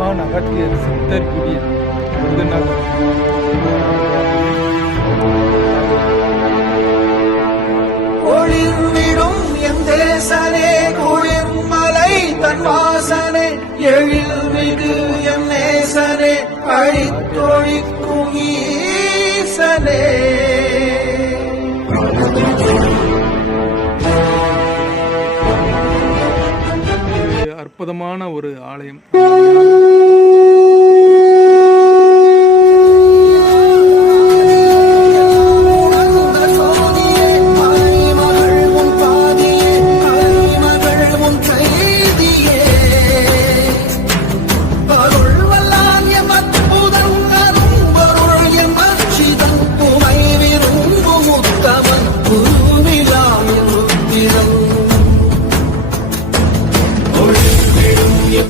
மகான் அகத்தியர் சித்தர் குடியில் விருதுநகர் ஒளிர்ந்திடும் எம் தேசனே குளிர்மலை தன் வாசனே எழில் மிகு எம் நேசனே அழித்தொழிக்கும் ஈசனே. அற்புதமான ஒரு ஆலயம்.